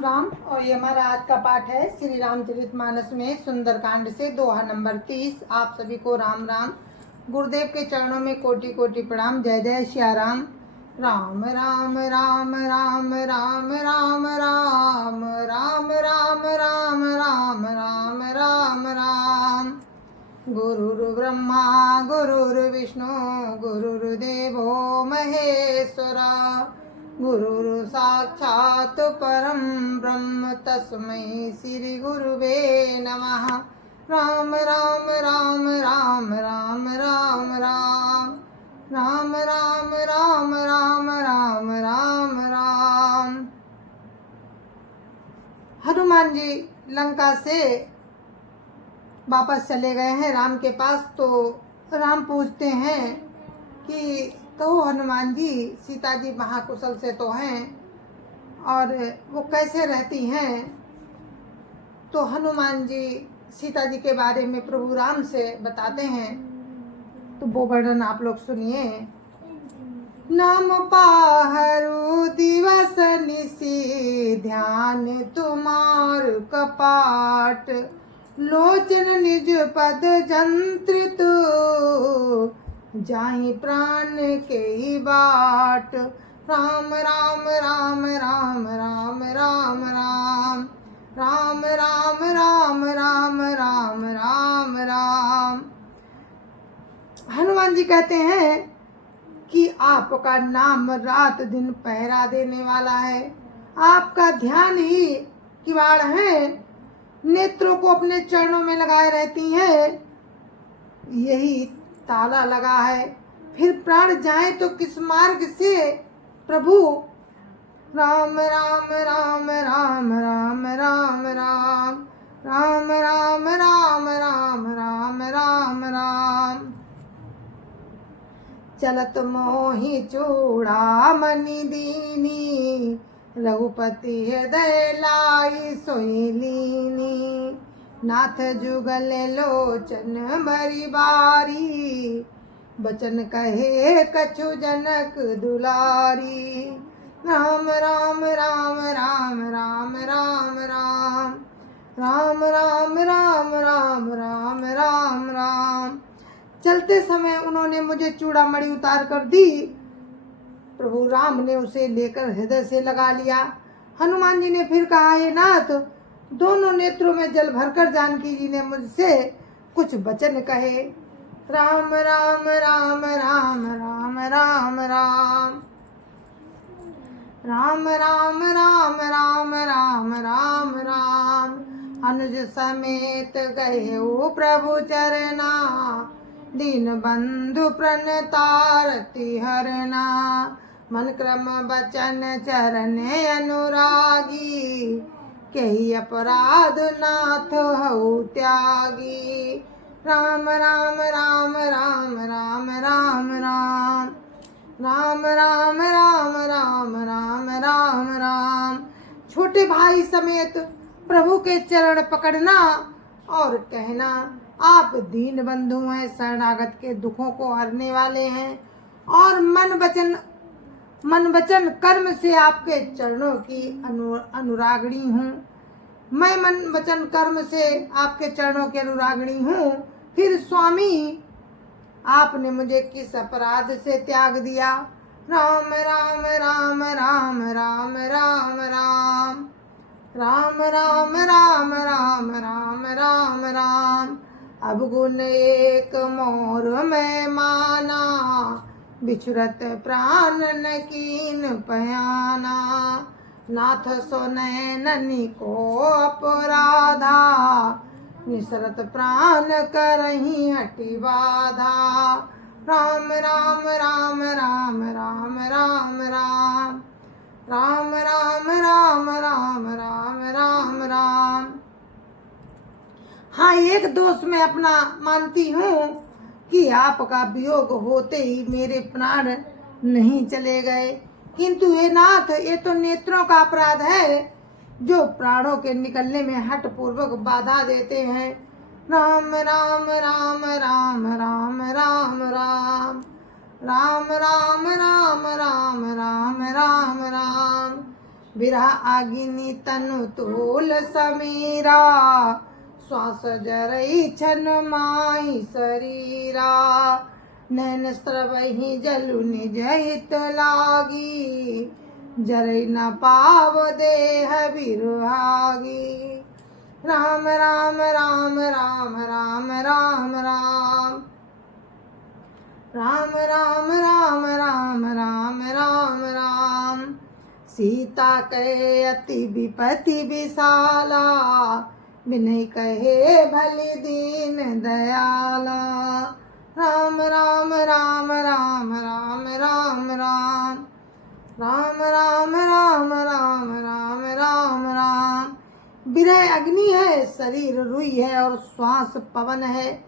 राम। और ये हमारा आज का पाठ है श्री रामचरितमानस में सुंदरकांड से दोहा नंबर 30। आप सभी को राम राम। गुरुदेव के चरणों में कोटि कोटि प्रणाम। जय जय श्या राम। राम राम राम राम राम राम राम राम राम राम राम राम राम राम। गुरुर्ब्रह्मा गुरुर्विष्णु गुरुर्देवो महेश्वरा गुरुर् साक्षात् परं ब्रह्म तस्मै श्री गुरुवे नमः। राम राम राम राम राम राम राम राम राम राम राम राम राम राम। हनुमान जी लंका से वापस चले गए हैं राम के पास। तो राम पूछते हैं कि कहो हनुमान जी, सीता जी महाकुशल से तो हैं और वो कैसे रहती हैं। तो हनुमान जी सीता जी के बारे में प्रभु राम से बताते हैं। तो वो वर्णन आप लोग सुनिए। नाम पाहरु दिवस निसी ध्यान तुम्हार कपाट लोचन निज पद जंत्रित जाहि प्राण के ही बाट। राम राम राम राम राम राम राम राम राम राम राम राम राम राम। हनुमान जी कहते हैं कि आपका नाम रात दिन पहरा देने वाला है। आपका ध्यान ही किवाड़ है। नेत्रों को अपने चरणों में लगाए रहती हैं, यही ताला लगा है। फिर प्राण जाए तो किस मार्ग से प्रभु। राम राम राम राम राम राम राम राम राम राम राम राम राम राम। चलत मोहि चूड़ामणि दीनी रघुपति हृदय लाई सोई लीनी। नाथ जुगल लोचन बरी बारी बचन कहे कछु जनक दुलारी। राम राम राम राम राम राम राम राम राम राम राम राम राम राम। चलते समय उन्होंने मुझे चूड़ामणि उतार कर दी। प्रभु राम ने उसे लेकर हृदय से लगा लिया। हनुमान जी ने फिर कहा, हे नाथ, दोनों नेत्रों में जल भरकर जानकी जी ने मुझसे कुछ वचन कहे। राम राम राम राम राम राम राम राम राम राम राम राम राम राम। अनुज समेत गए प्रभु चरना दीन बंधु प्रणतारति हरना। मन क्रम बचन चरण अनुरागी कही अपराध नाथ हऊ त्यागी। राम राम राम राम राम राम राम राम राम राम राम राम राम राम। छोटे भाई समेत प्रभु के चरण पकड़ना और कहना, आप दीन बंधु हैं, शरणागत के दुखों को हरने वाले हैं और मन वचन कर्म से आपके चरणों की अनुरागणी हूँ। मैं मन वचन कर्म से आपके चरणों की अनुरागणी हूँ। फिर स्वामी, आपने मुझे किस अपराध से त्याग दिया। राम राम राम राम राम राम राम राम राम राम राम राम राम राम। अब गुण एक मोर में माना बिछुरत प्राण न कीन पयाना। नाथ सो नैननी को अपराधा निसरत प्राण करही हटि बाधा। राम राम राम राम राम राम राम राम राम राम राम राम राम राम। हाँ, एक दोष मैं अपना मानती हूँ कि आपका वियोग होते ही मेरे प्राण नहीं चले गए। किंतु हे नाथ, ये तो नेत्रों का अपराध है जो प्राणों के निकलने में हठ पूर्वक बाधा देते हैं। राम राम राम राम राम राम राम राम राम राम राम राम राम राम। विरह आगिनी तनु तोल समीरा, श्वास जरई छन माई शरीरा। नैन स्रवहि जलु निज हित लागी, जरई न पाव देह बिरहागी। राम राम राम राम राम राम राम राम राम राम राम राम राम राम। सीता कहे अति विपति विशाला, विनय कहे भली दीन दयाला। राम राम राम राम राम राम राम राम राम राम राम राम राम राम। विरह अग्नि है, शरीर रुई है और श्वास पवन है।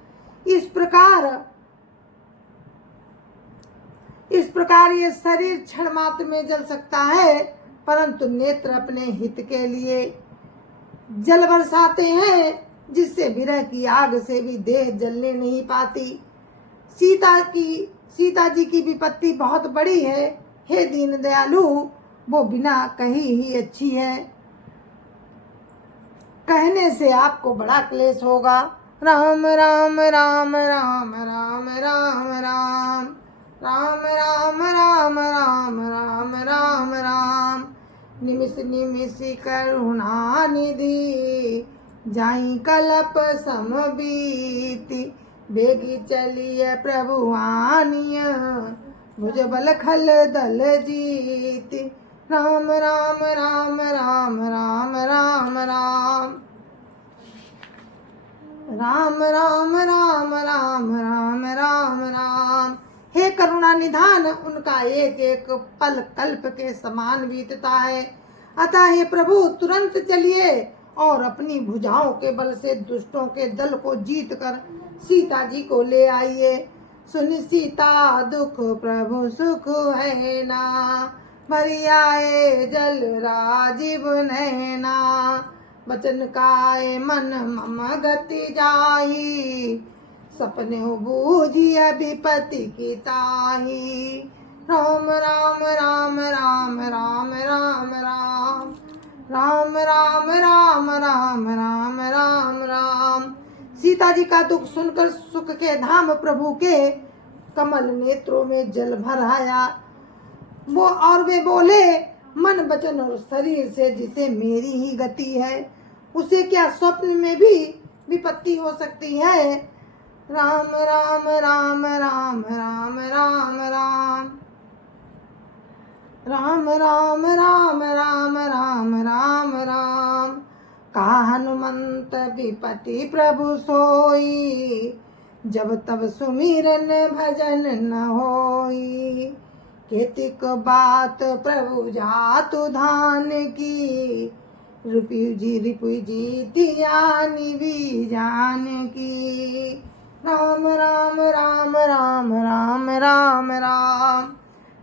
इस प्रकार ये शरीर क्षण मात्र में जल सकता है, परंतु नेत्र अपने हित के लिए जल बरसाते हैं, जिससे विरह की आग से भी देह जलने नहीं पाती। सीता जी की विपत्ति बहुत बड़ी है। हे दीन दयालु, वो बिना कही ही अच्छी है, कहने से आपको बड़ा क्लेश होगा। राम राम राम राम राम राम राम राम राम राम राम राम राम राम। निमिष निमिष करुणा निधि, जाई कल्प समबीति। बेगी चलिए प्रभु आनिय, भुज बल खल दल जीति। राम राम राम राम राम राम राम राम राम राम राम राम राम राम। हे करुणा निधान, उनका एक एक पल कल्प के समान बीतता है। अतः हे प्रभु, तुरंत चलिए और अपनी भुजाओं के बल से दुष्टों के दल को जीत कर सीता जी को ले आइए। सुन सीता दुख प्रभु सुख है ना, भरी आए जल राजीव नैना। वचन काय मन मम गति जाही, सपने बूझिय विपत्ति की ताही। राम राम राम राम राम राम राम राम राम राम राम राम राम राम। सीता जी का दुख सुनकर सुख के धाम प्रभु के कमल नेत्रों में जल भर आया। वे बोले, मन वचन और शरीर से जिसे मेरी ही गति है, उसे क्या स्वप्न में भी विपत्ति हो सकती है। राम राम राम राम राम राम राम राम राम राम राम राम राम राम। कहा हनुमंत विपति प्रभु सोई, जब तब सुमिरन भजन न होई। केतिक बात प्रभु जातु धान की, रिपु जी तियानी भी जान की। राम राम राम राम राम राम राम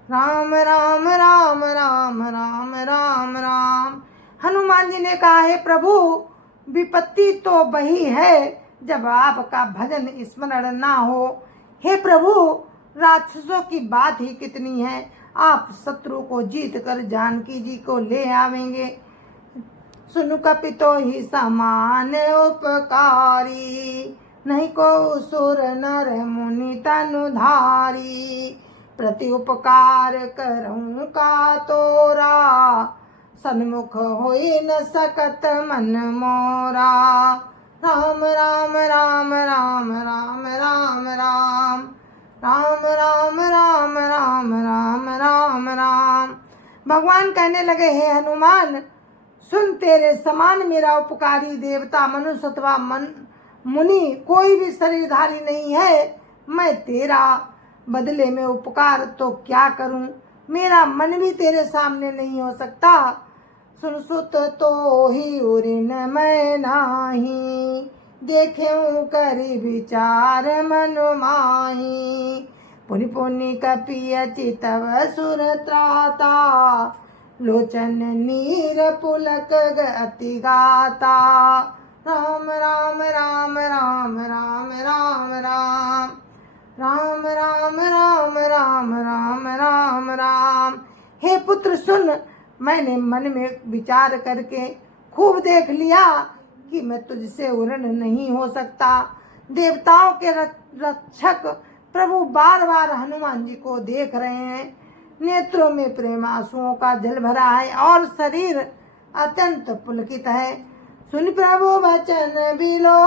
राम राम राम राम राम राम राम। हनुमान जी ने कहा, हे प्रभु, विपत्ति तो वही है जब आपका भजन स्मरण ना हो। हे प्रभु, राक्षसों की बात ही कितनी है, आप शत्रु को जीत कर जानकी जी को ले आवेंगे। सुनु कपितो ही समान उपकारी, नहीं को सुर नर मुनि तनुधारी। प्रति उपकार करऊं का तोरा, सन्मुख होई न सकत मन मोरा। राम राम राम राम राम राम राम राम राम राम राम राम राम राम। भगवान कहने लगे, हे हनुमान, सुन, तेरे समान मेरा उपकारी देवता मनुष्य अथवा मुनि कोई भी शरीरधारी नहीं है। मैं तेरा बदले में उपकार तो क्या करूं, मेरा मन भी तेरे सामने नहीं हो सकता। सुन सुत तो ही उरिन मैं नाही, देखें करी विचार मन माही। पुनि पुनि कपि चितव सुर त्राता, लोचन नीर पुलक अति गाता। राम राम राम राम राम राम राम राम राम राम राम राम राम राम। हे पुत्र सुन, मैंने मन में विचार करके खूब देख लिया कि मैं तुझसे उर्ण नहीं हो सकता। देवताओं के रक्षक प्रभु बार बार हनुमान जी को देख रहे हैं। नेत्रों में प्रेम आंसुओं का जल भरा है और शरीर अत्यंत पुलकित है। सुन प्रभु वचन बिलो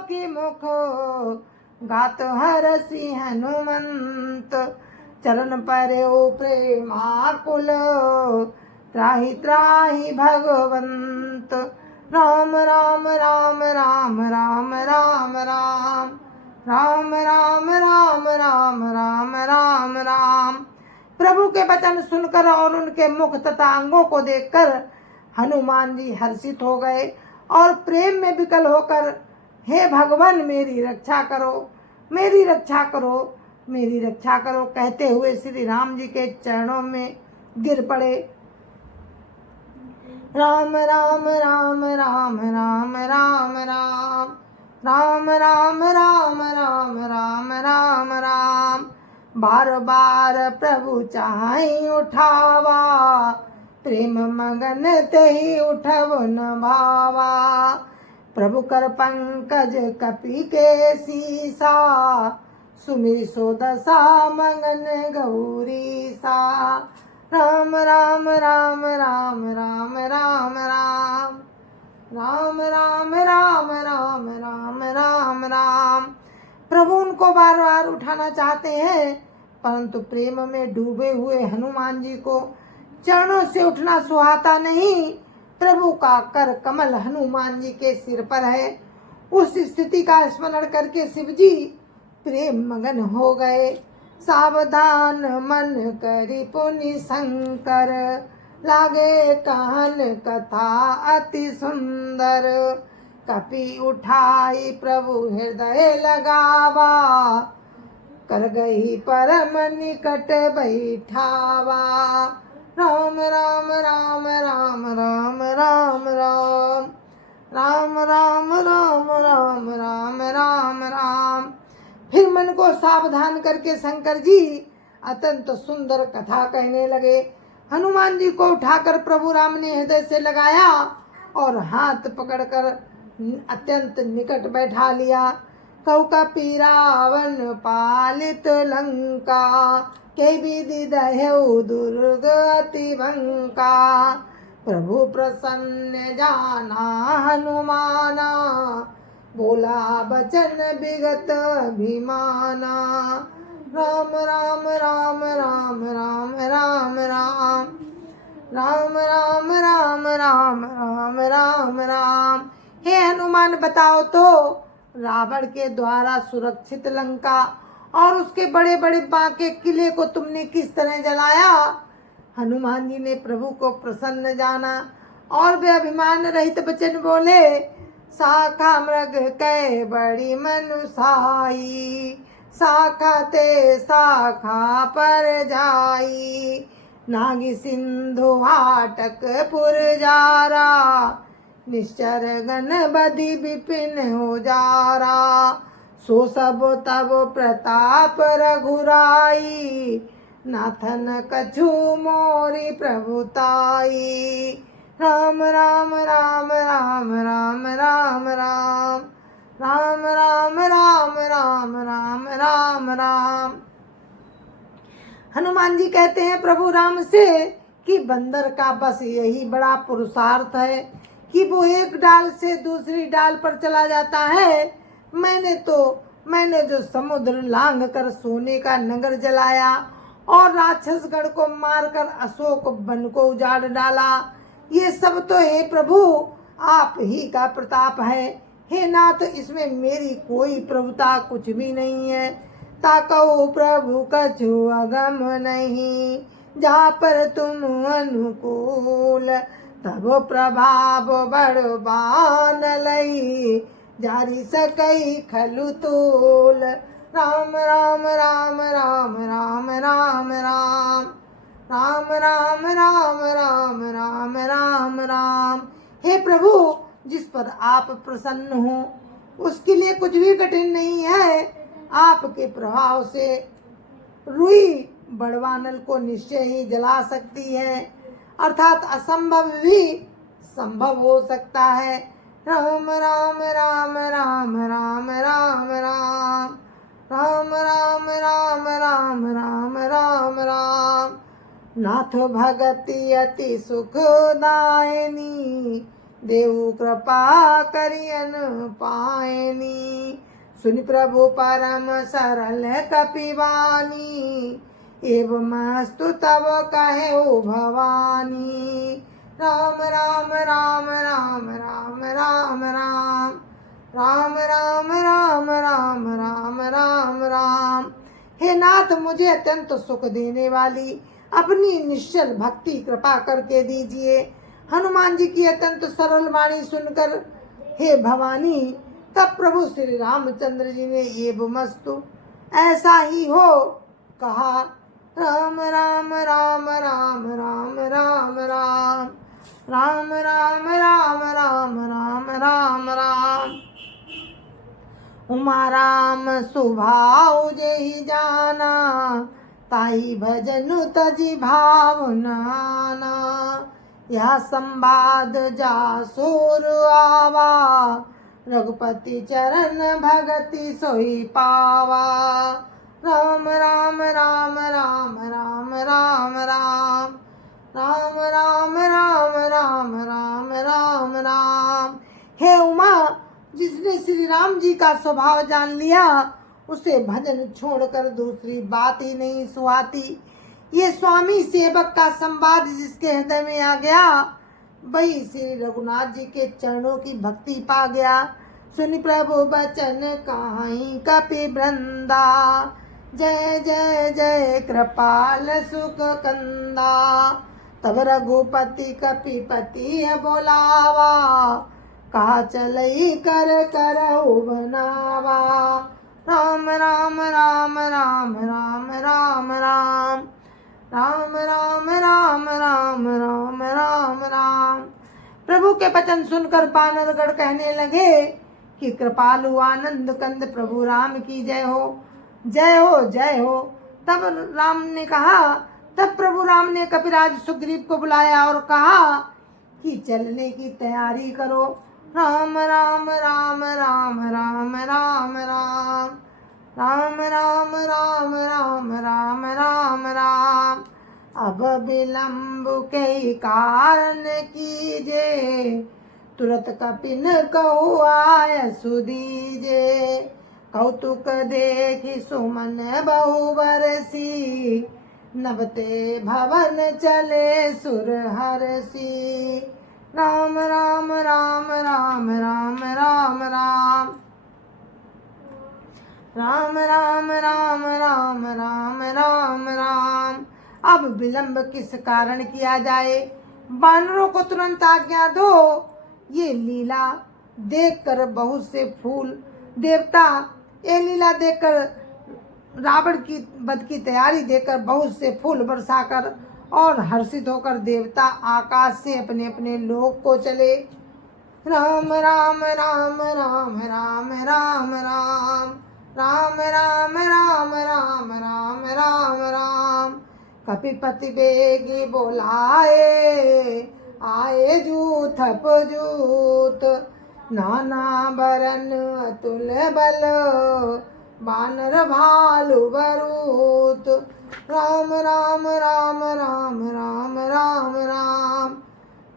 की मुख, गात हरसी हनुमंत। चरण परे प्रेमाकुल, त्राहि त्राहि भगवंत। राम राम राम राम राम राम राम राम राम राम राम राम राम राम। प्रभु के वचन सुनकर और उनके मुख तथा अंगों को देखकर हनुमान जी हर्षित हो गए और प्रेम में विकल होकर, हे भगवान मेरी रक्षा करो, मेरी रक्षा करो, मेरी रक्षा करो कहते हुए श्री राम जी के चरणों में गिर पड़े। राम राम राम राम राम राम राम राम राम राम राम राम राम राम। बार बार प्रभु चाहि उठावा, प्रेम मगन तेहि उठव न भावा। प्रभु कर पंकज कपि के सीसा, सुमिर सो दशा मगन गौरी सा। राम राम राम राम राम राम राम राम राम राम राम राम राम राम। प्रभु उनको बार बार उठाना चाहते हैं, परंतु प्रेम में डूबे हुए हनुमान जी को चरणों से उठना सुहाता नहीं। प्रभु का कर कमल हनुमान जी के सिर पर है। उस स्थिति का स्मरण करके शिव जी प्रेम मगन हो गए। सावधान मन करि पुनि शंकर, लागे कहन कथा अति सुंदर। कपि उठाई प्रभु हृदय लगावा, कर गई परम निकट बैठावा। राम राम राम राम राम राम राम राम राम राम राम राम राम राम। फिर मन को सावधान करके शंकर जी अत्यंत सुंदर कथा कहने लगे। हनुमान जी को उठाकर प्रभु राम ने हृदय से लगाया और हाथ पकड़कर अत्यंत निकट बैठा लिया। कहु कपि रावण पालित लंका, के विधि दह्यउ दुर्ग अति भंका। प्रभु प्रसन्न जाना हनुमाना, बोला बचन विगत अभिमाना। राम राम राम राम राम राम राम राम राम राम राम राम राम राम। हे हनुमान बताओ तो, रावण के द्वारा सुरक्षित लंका और उसके बड़े बड़े बांके किले को तुमने किस तरह जलाया। हनुमान जी ने प्रभु को प्रसन्न जाना और वे अभिमान रहित वचन बोले। शाखा मृग कै बड़ी मनुसाई, शाखा ते शाखा पर जाई। नागी सिंधु हाटक पुर जारा, निश्चर गण बधि विपिन हो जारा। सो सब तब प्रताप रघुराई, नाथन कछु मोरी प्रभुताई। राम राम राम राम राम राम राम राम राम राम राम राम राम राम। हनुमान जी कहते हैं प्रभु राम से कि बंदर का बस यही बड़ा पुरुषार्थ है कि वो एक डाल से दूसरी डाल पर चला जाता है। मैंने जो समुद्र लांघ कर सोने का नगर जलाया और राक्षसगण को मारकर अशोक वन को उजाड़ डाला, ये सब तो हे प्रभु आप ही का प्रताप है। हे नाथ, इसमें मेरी कोई प्रभुता कुछ भी नहीं है। ताकऊ प्रभु कछु अगम नहीं, जहाँ पर तुम अनुकूल, तब प्रभाव बड़बान लई, जारी सकई खलु तूल। राम राम राम राम राम राम राम राम राम राम राम राम राम राम। हे प्रभु, जिस पर आप प्रसन्न हो उसके लिए कुछ भी कठिन नहीं है। आपके प्रभाव से रुई बड़वानल को निश्चय ही जला सकती है। अर्थात असंभव भी संभव हो सकता है। राम राम राम राम राम राम राम राम राम राम राम राम राम राम। नाथ भगति अति सुखदायिनी, देव कृपा करियन पायनी। सुन प्रभु परम सरल कपिवानी, एवमस्तु तब कहे ओ भवानी। राम राम राम राम राम राम राम राम राम राम राम राम राम राम। हे नाथ, मुझे अत्यंत सुख देने वाली अपनी निश्चल भक्ति कृपा करके दीजिए। हनुमान जी की अत्यंत सरल वाणी सुनकर हे भवानी, तब प्रभु श्री रामचंद्र जी ने ये बुमस्तु ऐसा ही हो कहा। राम राम राम राम राम राम राम राम राम राम राम राम राम राम। उमा राम सुभाव जेहि जाना, ताई भजन तजि भावना। यह संवाद जा सुर आवा, रघुपति चरण भगति सोई पावा। राम राम राम राम राम राम राम राम राम राम राम राम राम राम। हे उमा, जिसने श्री राम जी का स्वभाव जान लिया, उसे भजन छोड़कर दूसरी बात ही नहीं सुहाती। ये स्वामी सेवक का संवाद जिसके हृदय में आ गया, वही श्री रघुनाथ जी के चरणों की भक्ति पा गया। सुन प्रभु बचन काहीं कपि वृंदा, जय जय जय कृपाल सुख कंदा। तब रघुपति कपिपति बोलावा, कहा चलई कर करऊ बनावा। राम राम राम राम राम राम राम राम राम राम राम राम राम राम। प्रभु के वचन सुनकर बानरगढ़ कहने लगे कि कृपालु आनंद कंद प्रभु राम की जय हो, जय हो, जय हो। तब राम ने कहा, तब प्रभु राम ने कपिराज सुग्रीव को बुलाया और कहा कि चलने की तैयारी करो। राम राम राम राम राम राम राम राम राम राम राम राम राम राम। अब विलंब के कारण कीजे, तुरत कपिन कहु आय सुदीजे। कौतुक देखि सुमन बहु बरसी, नवते भवन चले सुर हरसी। राम राम राम राम राम राम राम राम राम राम राम राम राम राम। अब विलंब किस कारण किया जाए, बानरों को तुरंत आज्ञा दो। ये लीला देखकर बहुत से फूल देवता, ये लीला देखकर रावण की वध की तैयारी देखकर बहुत से फूल बरसाकर और हर्षित होकर देवता आकाश से अपने अपने लोक को चले। राम राम राम राम राम राम राम राम राम राम राम राम राम राम। कपिपति बेगी बोलाए, आए जूथ जूत। नाना बरन अतुल बल, बानर भालु बरूत। राम राम राम राम राम राम राम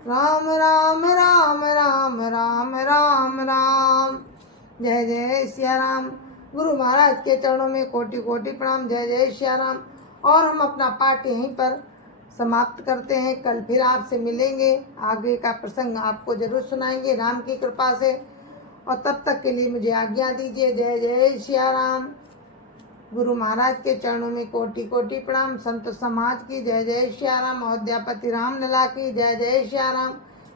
राम राम राम राम राम राम राम। जय जय सिया राम। गुरु महाराज के चरणों में कोटि कोटि प्रणाम। जय जय सिया राम। और हम अपना पाठ यहीं पर समाप्त करते हैं। कल फिर आपसे मिलेंगे, आगे का प्रसंग आपको जरूर सुनाएंगे राम की कृपा से। और तब तक के लिए मुझे आज्ञा दीजिए। जय जय सिया राम। गुरु महाराज के चरणों में कोटि कोटि प्रणाम। संत समाज की जय जय सिया राम। अयोध्यापति राम लला की जय जय सिया राम।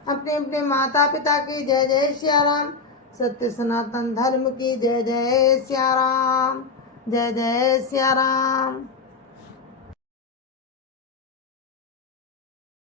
अपने अपने माता पिता की जय जय सिया राम। सत्य सनातन धर्म की जय जय सिया राम। जय जय सिया राम।